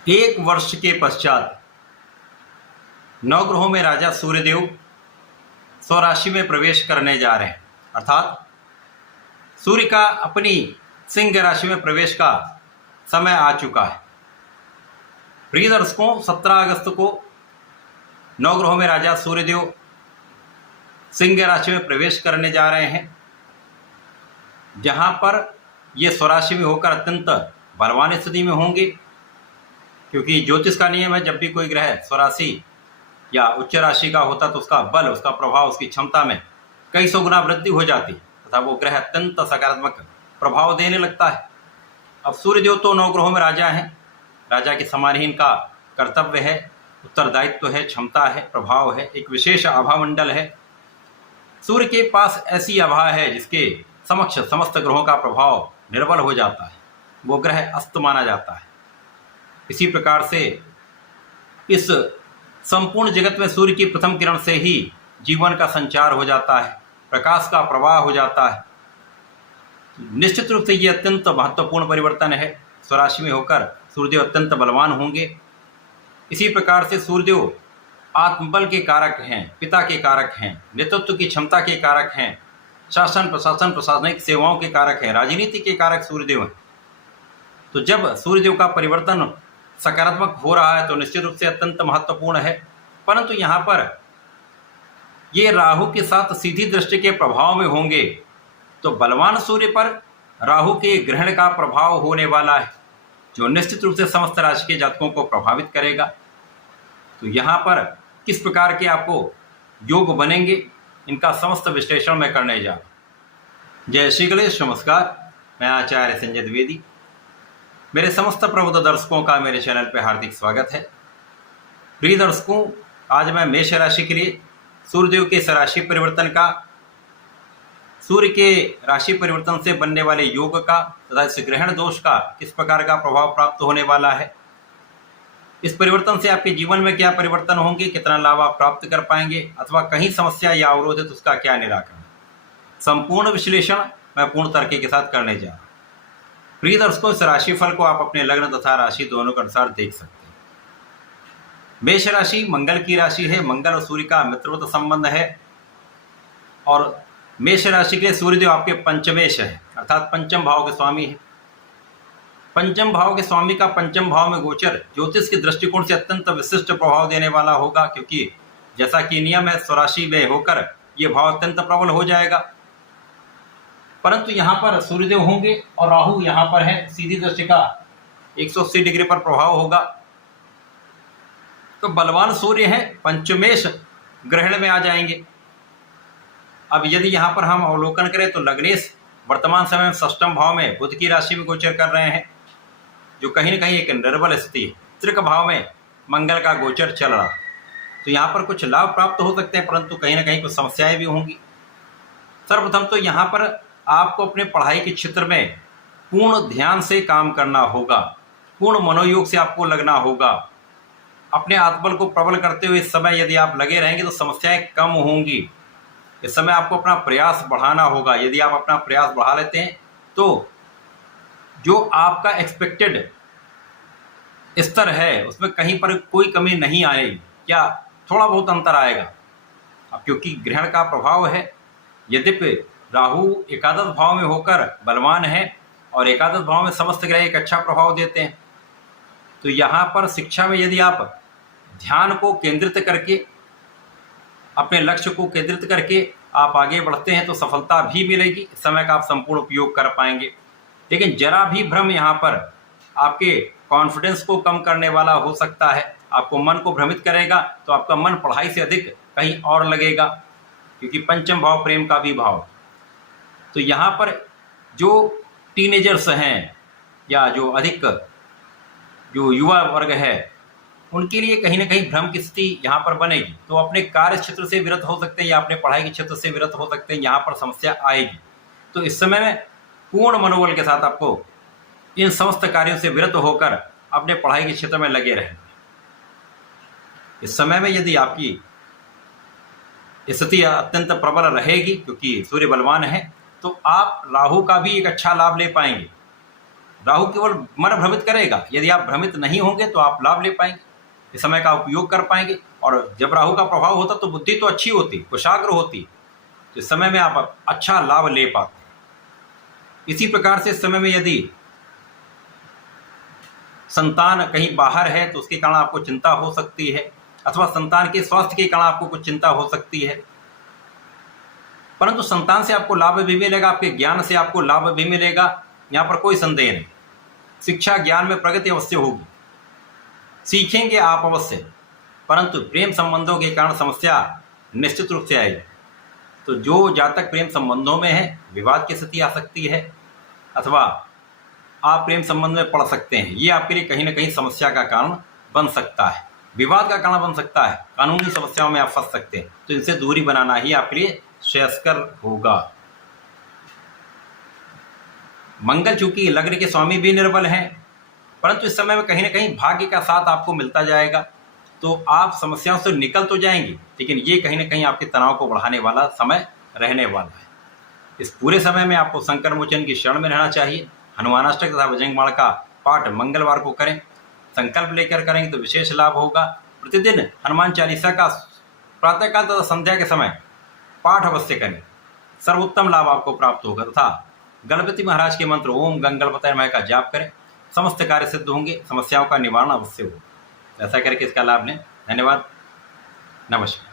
एक वर्ष के पश्चात नवग्रहों में राजा सूर्यदेव स्वराशि में प्रवेश करने जा रहे हैं। अर्थात सूर्य का अपनी सिंह राशि में प्रवेश का समय आ चुका है। प्रिय दर्शकों, 17 अगस्त को नवग्रहों में राजा सूर्यदेव सिंह राशि में प्रवेश करने जा रहे हैं, जहां पर ये स्वराशि में होकर अत्यंत बलवान स्थिति में होंगे। क्योंकि ज्योतिष का नियम है, जब भी कोई ग्रह स्वराशि या उच्च राशि का होता तो उसका बल, उसका प्रभाव, उसकी क्षमता में कई सौ गुना वृद्धि हो जाती है तथा वो ग्रह अत्यंत सकारात्मक प्रभाव देने लगता है। अब सूर्यदेव तो नवग्रहों में राजा हैं, राजा के समान ही इनका कर्तव्य है, उत्तरदायित्व है, क्षमता है, प्रभाव है, एक विशेष आभा मंडल है। सूर्य के पास ऐसी आभा है जिसके समक्ष समस्त ग्रहों का प्रभाव निर्बल हो जाता है, वो ग्रह अस्त माना जाता है। इसी प्रकार से इस संपूर्ण जगत में सूर्य की प्रथम किरण से ही जीवन का संचार हो जाता है, प्रकाश का प्रवाह हो जाता है। निश्चित रूप से ये अत्यंत महत्वपूर्ण परिवर्तन है। स्वराशि में होकर सूर्यदेव अत्यंत बलवान होंगे। इसी प्रकार से सूर्यदेव आत्मबल के कारक हैं, पिता के कारक हैं, नेतृत्व की क्षमता के कारक हैं, शासन प्रशासन प्रशासनिक सेवाओं के कारक हैं, राजनीति के कारक सूर्यदेव हैं। तो जब सूर्यदेव का परिवर्तन सकारात्मक हो रहा है तो निश्चित रूप से अत्यंत महत्वपूर्ण है। परंतु यहाँ पर ये राहु के साथ सीधी दृष्टि के प्रभाव में होंगे, तो बलवान सूर्य पर राहु के ग्रहण का प्रभाव होने वाला है, जो निश्चित रूप से समस्त राशि के जातकों को प्रभावित करेगा। तो यहाँ पर किस प्रकार के आपको योग बनेंगे, इनका समस्त विश्लेषण मैं करने जा रहा हूँ। जय श्री गणेश, नमस्कार। मैं आचार्य संजय द्विवेदी। मेरे समस्त प्रबुद्ध दर्शकों का मेरे चैनल पर हार्दिक स्वागत है। प्रिय दर्शकों, आज मैं मेष राशि के लिए सूर्यदेव के राशि परिवर्तन का, सूर्य के राशि परिवर्तन से बनने वाले योग का तथा इस ग्रहण दोष का किस प्रकार का प्रभाव प्राप्त होने वाला है, इस परिवर्तन से आपके जीवन में क्या परिवर्तन होंगे, कितना लाभ आप प्राप्त कर पाएंगे अथवा कहीं समस्या या अवरोध है तो उसका क्या निराकरण, संपूर्ण विश्लेषण मैं पूर्ण तरीके के साथ करने जा रहा हूँ। प्रिय दर्शकों, इस राशिफल को आप अपने लग्न तथा राशि दोनों के अनुसार देख सकते हैं। मेष राशि मंगल की राशि है, मंगल और सूर्य का मित्रवत संबंध है और मेष राशि के लिए सूर्यदेव आपके पंचमेश है, अर्थात पंचम भाव के स्वामी है। पंचम भाव के स्वामी का पंचम भाव में गोचर ज्योतिष के दृष्टिकोण से अत्यंत विशिष्ट प्रभाव देने वाला होगा, क्योंकि जैसा कि नियम है स्वराशि में होकर ये भाव अत्यंत प्रबल हो जाएगा। परंतु यहाँ पर सूर्यदेव होंगे और राहु यहाँ पर है, सीधी दृष्टि का 180 डिग्री पर प्रभाव होगा। तो बलवान सूर्य है, पंचमेश ग्रहण में आ जाएंगे। अब यदि यहाँ पर हम अवलोकन करें तो लग्नेश वर्तमान समय में षष्ठम भाव में बुध की राशि में गोचर कर रहे हैं, जो कहीं ना कहीं एक निर्बल स्थिति है। त्रिक भाव में मंगल का गोचर चल रहा, तो यहाँ पर कुछ लाभ प्राप्त हो सकते हैं, परंतु कहीं ना कहीं कुछ समस्याएं भी होंगी। सर्वप्रथम तो यहाँ पर आपको अपने पढ़ाई के क्षेत्र में पूर्ण ध्यान से काम करना होगा, पूर्ण मनोयोग से आपको लगना होगा। अपने आत्मबल को प्रबल करते हुए इस समय यदि आप लगे रहेंगे तो समस्याएं कम होंगी। इस समय आपको अपना प्रयास बढ़ाना होगा। यदि आप अपना प्रयास बढ़ा लेते हैं तो जो आपका एक्सपेक्टेड स्तर है उसमें कहीं पर कोई कमी नहीं आएगी, या थोड़ा बहुत अंतर आएगा। अब क्योंकि ग्रहण का प्रभाव है, यद्यपि राहु एकादश भाव में होकर बलवान है और एकादश भाव में समस्त ग्रह एक अच्छा प्रभाव देते हैं, तो यहाँ पर शिक्षा में यदि आप ध्यान को केंद्रित करके, अपने लक्ष्य को केंद्रित करके आप आगे बढ़ते हैं तो सफलता भी मिलेगी। इस समय का आप संपूर्ण उपयोग कर पाएंगे। लेकिन जरा भी भ्रम यहाँ पर आपके कॉन्फिडेंस को कम करने वाला हो सकता है, आपको मन को भ्रमित करेगा, तो आपका मन पढ़ाई से अधिक कहीं और लगेगा, क्योंकि पंचम भाव प्रेम का भी भाव। तो यहाँ पर जो टीनेजर्स हैं या जो अधिक जो युवा वर्ग है, उनके लिए कहीं ना कहीं भ्रम की स्थिति यहाँ पर बनेगी। तो अपने कार्य क्षेत्र से विरत हो सकते हैं या अपने पढ़ाई के क्षेत्र से विरत हो सकते हैं, यहाँ पर समस्या आएगी। तो इस समय में पूर्ण मनोबल के साथ आपको इन समस्त कार्यों से विरत होकर अपने पढ़ाई के क्षेत्र में लगे रहें। इस समय में यदि आपकी स्थिति अत्यंत प्रबल रहेगी, क्योंकि सूर्य बलवान है, तो आप राहु का भी एक अच्छा लाभ ले पाएंगे। राहु केवल मन भ्रमित करेगा। यदि आप भ्रमित नहीं होंगे तो आप लाभ ले पाएंगे, इस समय का उपयोग कर पाएंगे। और जब राहु का प्रभाव होता तो बुद्धि तो अच्छी होती, कुशाग्र होती, तो इस समय में आप अच्छा लाभ ले पाते हैं। इसी प्रकार से इस समय में यदि संतान कहीं बाहर है तो उसके कारण आपको चिंता हो सकती है, अथवा संतान के स्वास्थ्य के कारण आपको कुछ चिंता हो सकती है। परंतु संतान से आपको लाभ भी मिलेगा, आपके ज्ञान से आपको लाभ भी मिलेगा, यहाँ पर कोई संदेह नहीं। शिक्षा ज्ञान में प्रगति अवश्य होगी, सीखेंगे आप अवश्य, परंतु प्रेम संबंधों के कारण समस्या निश्चित रूप से आएगी। तो जो जातक प्रेम संबंधों में है, विवाद की स्थिति आ सकती है, अथवा आप प्रेम संबंध में पड़ सकते हैं, ये आपके लिए कहीं ना कहीं समस्या का कारण बन सकता है, विवाद का कारण बन सकता है, कानूनी समस्याओं में आप फंस सकते हैं। तो इनसे दूरी बनाना ही आपके लिए श्रेयस्कर होगा। मंगल चूंकि लग्न के स्वामी भी निर्बल हैं, परंतु इस समय में कहीं ना कहीं भाग्य का साथ आपको मिलता जाएगा, तो आप समस्याओं से निकल तो जाएंगे, लेकिन ये कहीं ना कहीं आपके तनाव को बढ़ाने वाला समय रहने वाला है। इस पूरे समय में आपको संकट मोचन की शरण में रहना चाहिए। हनुमानाष्टक तथा बजरंगबाण का पाठ मंगलवार को करें, संकल्प लेकर करेंगे तो विशेष लाभ होगा। प्रतिदिन हनुमान चालीसा का प्रातःकाल तथा संध्या के समय पाठ अवश्य करें, सर्वोत्तम लाभ आपको प्राप्त होगा। तथा गणपति महाराज के मंत्र ओम गंगणपतये नमः का जाप करें, समस्त कार्य सिद्ध होंगे, समस्याओं का निवारण अवश्य हो। ऐसा करके इसका लाभ लें। धन्यवाद, नमस्कार।